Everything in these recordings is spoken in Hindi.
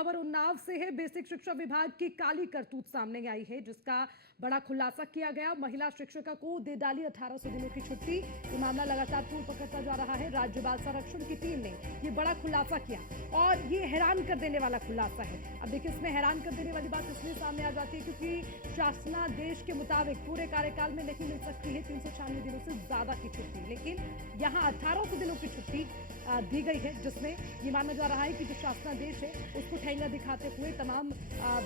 खबर उन्नाव से है। बेसिक शिक्षा विभाग की काली करतूत सामने आई है, जिसका बड़ा खुलासा किया गया। महिला शिक्षिका को दे डाली 1800 दिनों की छुट्टी। ये मामला लगातार तूल पकड़ता जा रहा है। राज्य बाल संरक्षण की टीम ने ये बड़ा खुलासा किया और ये हैरान कर देने वाला खुलासा है। अब देखिए, इसमें हैरान कर देने वाली बात इसलिए सामने आ जाती है क्योंकि शासनादेश के मुताबिक पूरे कार्यकाल में नहीं मिल सकती है 396 दिनों से ज्यादा की छुट्टी, लेकिन यहाँ 1800 दिनों की छुट्टी दी गई है, जिसमें ये माना जा रहा है कि जो शासनादेश है उसको ठेंगा दिखाते हुए तमाम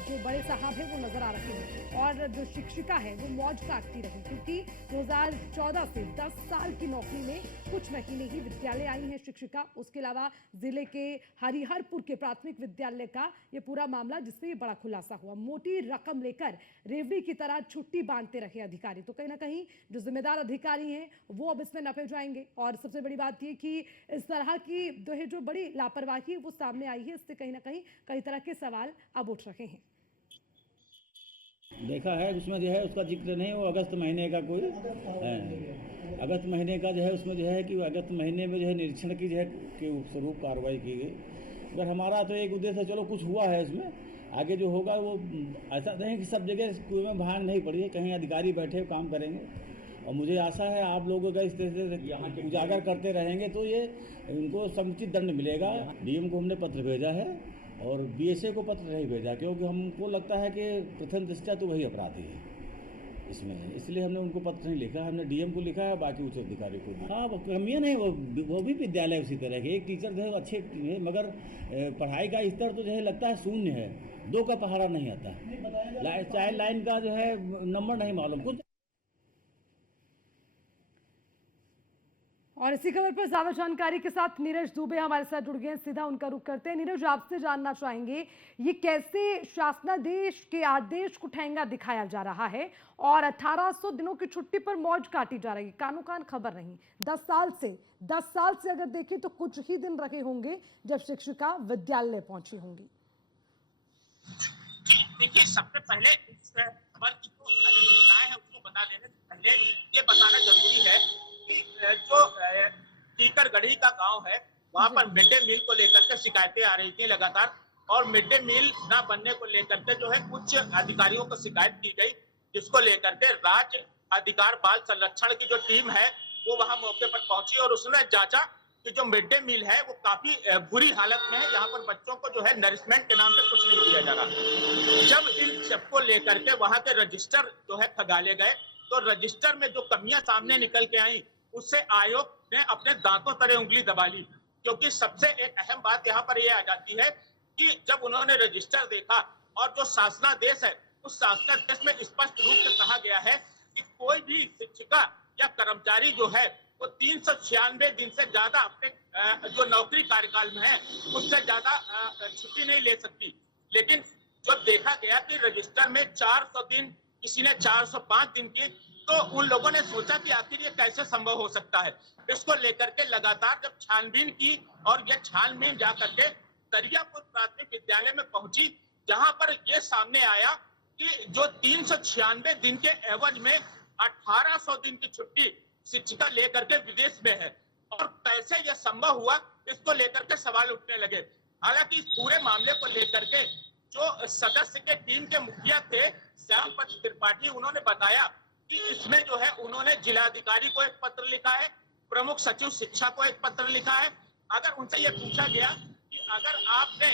जो बड़े साहब हैं वो नजर आ रहे हैं और जो शिक्षिका है वो मौज काटती रही, क्योंकि 2014 से 10 साल की नौकरी में कुछ महीने ही विद्यालय आई है शिक्षिका। उसके अलावा जिले के हरिहरपुर के प्राथमिक विद्यालय का ये पूरा मामला, जिसमें ये बड़ा खुलासा हुआ। मोटी रकम लेकर रेवड़ी की तरह छुट्टी बांटते रहे अधिकारी, तो कहीं ना कहीं जो जिम्मेदार अधिकारी हैं वो अब इसमें नपे जाएंगे। और सबसे बड़ी बात ये कि इस तरह की जो बड़ी लापरवाही है वो सामने आई है, इससे कहीं ना कहीं कई तरह के सवाल अब उठ रहे हैं। देखा है उसमें जो है उसका जिक्र नहीं, वो अगस्त महीने का कोई है, अगस्त महीने का जो है उसमें जो है कि अगस्त महीने में जो है निरीक्षण की जो है कि स्वरूप कार्रवाई की गई। अगर हमारा तो एक उद्देश्य चलो कुछ हुआ है इसमें, आगे जो होगा वो ऐसा नहीं कि सब जगह कुएं में भांग नहीं पड़ी है, कहीं अधिकारी बैठे काम करेंगे और मुझे आशा है आप लोगों का इस तरह से यहाँ के उजागर करते रहेंगे तो ये इनको समुचित दंड मिलेगा। डीएम को हमने पत्र भेजा है और बीएसए को पत्र नहीं भेजा, क्योंकि हमको लगता है कि प्रथम दृष्टया तो वही अपराधी है इसमें, इसलिए हमने उनको पत्र नहीं लिखा। हमने डीएम को लिखा है, बाकी उच्च अधिकारी को। हाँ, वो कमियाँ नहीं, वो भी विद्यालय उसी तरह के। एक टीचर जो है अच्छे है, मगर पढ़ाई का स्तर तो जो है लगता है शून्य है, 2 का पहाड़ा नहीं आता, चाइल्ड लाइन का जो है नंबर नहीं मालूम कुछ। और इसी खबर पर ज्यादा जानकारी के साथ नीरज दुबे हमारे साथ जुड़ गए हैं, सीधा उनका रुख करते हैं। नीरज, आपसे जानना चाहेंगे ये कैसे शासनादेश के आदेश को ठेंगा दिखाया जा रहा है और 1800 दिनों की छुट्टी पर मौज काटी जा रही है, कानो कान खबर नहीं। 10 साल से अगर देखें तो कुछ ही दिन रहे होंगे जब शिक्षिका विद्यालय पहुंची होंगी। देखिए, सबसे पहले इस खबर की जो अधिकारियां है उसको बता देने से पहले ये बताना जरूरी है कि जो टीकरगढ़ी का गांव है वहां पर मिड डे मील को लेकर के शिकायतें आ रही थी लगातार, और मिड डे मील ना बनने को लेकर के जो है उच्च अधिकारियों को शिकायत की गई, जिसको लेकर के राज्य अधिकार बाल संरक्षण की जो टीम है वो वहां मौके पर पहुंची और उसने जांचा कि जो मिड डे मील है वो काफी बुरी हालत में है। यहाँ पर बच्चों को जो है नरिशमेंट के नाम पे कुछ नहीं दिया जा रहा। जब इन सबको लेकर के वहां के रजिस्टर जो है खगाले गए तो रजिस्टर में जो कमियां सामने निकल के आई उससे आयोग ने अपने दांतों तले उंगली दबा ली, क्योंकि सबसे एक अहम बात यहाँ पर यह आ जाती है कि जब उन्होंने रजिस्टर देखा और जो शासनादेश है उस शासनादेश में स्पष्ट रूप से कहा गया है कि कोई भी शिक्षिका या कर्मचारी जो है वो 396 दिन से ज्यादा अपने जो नौकरी कार्यकाल में है उससे ज्यादा छुट्टी नहीं ले सकती। लेकिन जो देखा गया कि रजिस्टर में 400 दिन, किसी ने 405 दिन की, तो उन लोगों ने सोचा कि आखिर ये कैसे संभव हो सकता है। इसको लेकर के लगातार जब छानबीन की और ये छानबीन जाकर के दरियापुर प्राथमिक विद्यालय में पहुंची, जहां पर ये सामने आया कि जो 396 दिन के एवज में 1800 दिन की छुट्टी शिक्षिका लेकर के विदेश में है, और कैसे यह संभव हुआ इसको लेकर के सवाल उठने लगे। हालांकि इस पूरे मामले को लेकर के जो सदस्य के टीम के मुखिया थे श्यामपत त्रिपाठी, उन्होंने बताया कि इसमें जो है उन्होंने जिलाधिकारी को एक पत्र लिखा है, प्रमुख सचिव शिक्षा को एक पत्र लिखा है। अगर उनसे यह पूछा गया कि अगर आपने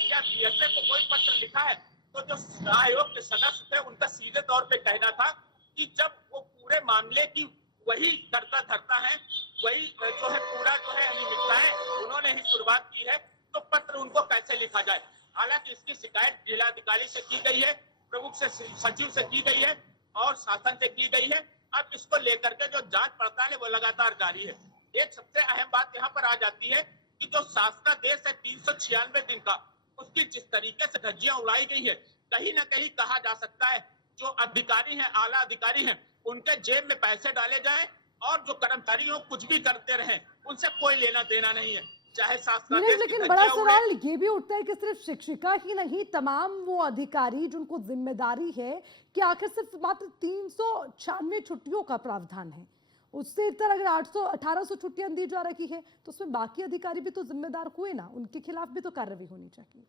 क्या बीएसए को कोई पत्र लिखा है, तो जो आयोग के सदस्य थे उनका सीधे तौर पे कहना था कि जब वो पूरे मामले की वही करता धरता है, वही जो है पूरा जो है अनियमितताएं उन्होंने ही शुरुआत की है, तो पत्र उनको कैसे लिखा जाए। हालांकि इसकी शिकायत जिलाधिकारी से की गई है, प्रमुख से सचिव से की गई है और शासन से की गई है। अब इसको लेकर के जो जांच पड़ताल है वो लगातार जारी है। एक सबसे अहम बात यहाँ पर आ जाती है कि जो शासनादेश है 396 दिन का, उसकी जिस तरीके से धज्जियां उड़ाई गई है, कहीं ना कहीं कहा जा सकता है जो अधिकारी हैं, आला अधिकारी हैं, उनके जेब में पैसे डाले जाएं और जो कर्मचारी हो कुछ भी करते रहें, उनसे कोई लेना देना नहीं है, चाहे शासनादेश। लेकिन बड़ा सवाल ये भी उठता है कि सिर्फ शिक्षिका ही नहीं, तमाम वो अधिकारी जिनको जिम्मेदारी है कि आखिर सिर्फ मात्र 396 छुट्टियों का प्रावधान है, उससे इतर अगर 1800 छुट्टियां दी जा रही है तो उसमें बाकी अधिकारी भी तो जिम्मेदार हुए ना, उनके खिलाफ भी तो कार्रवाई होनी चाहिए।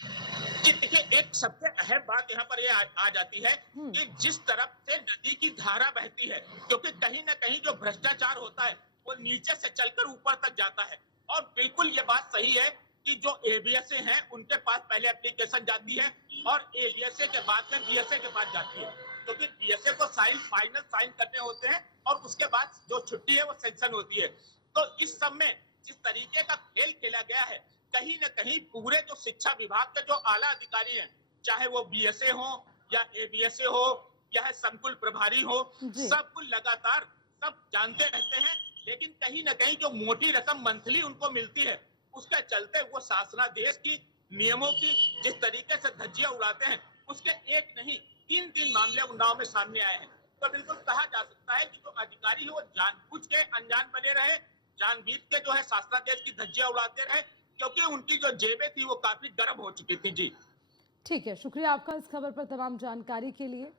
जी देखिए, एक सबसे अहम बात यहाँ पर ये आ जाती है कि जिस तरफ से नदी की धारा बहती है, क्योंकि कहीं ना कहीं जो भ्रष्टाचार होता है वो नीचे से चलकर ऊपर तक जाता है। और बिल्कुल ये बात सही है कि जो एबीएसए हैं उनके पास पहले एप्लीकेशन जाती है और एबीएसए के बाद में बीएसए के पास जाती है, क्योंकि बीएसए को फाइनल साइन करने होते हैं और उसके बाद जो छुट्टी है वो सैंक्शन होती है। तो इस सब में जिस तरीके का खेल खेला गया है, कहीं न कहीं पूरे जो शिक्षा विभाग के जो आला अधिकारी हैं, चाहे वो बीएसए हो या एबीएसए हो या संकुल प्रभारी हो, जी। सब कुछ लगातार सब जानते रहते हैं, लेकिन कहीं न कहीं जो मोटी रकम मंथली उनको मिलती है, उसके चलते वो शासनादेश की नियमों की जिस तरीके से धज्जियां उड़ाते हैं, उसके एक नहीं 3 मामले उन्नाव में सामने आए हैं। तो बिल्कुल कहा जा सकता है कि जो अधिकारी है वो जानबूझ के अनजान बने रहे, जानबूझ के जो है शासनादेश की धज्जियां उड़ाते रहे, क्योंकि उनकी जो जेबें थी वो काफी गर्म हो चुकी थी। जी। ठीक है, शुक्रिया आपका इस खबर पर तमाम जानकारी के लिए।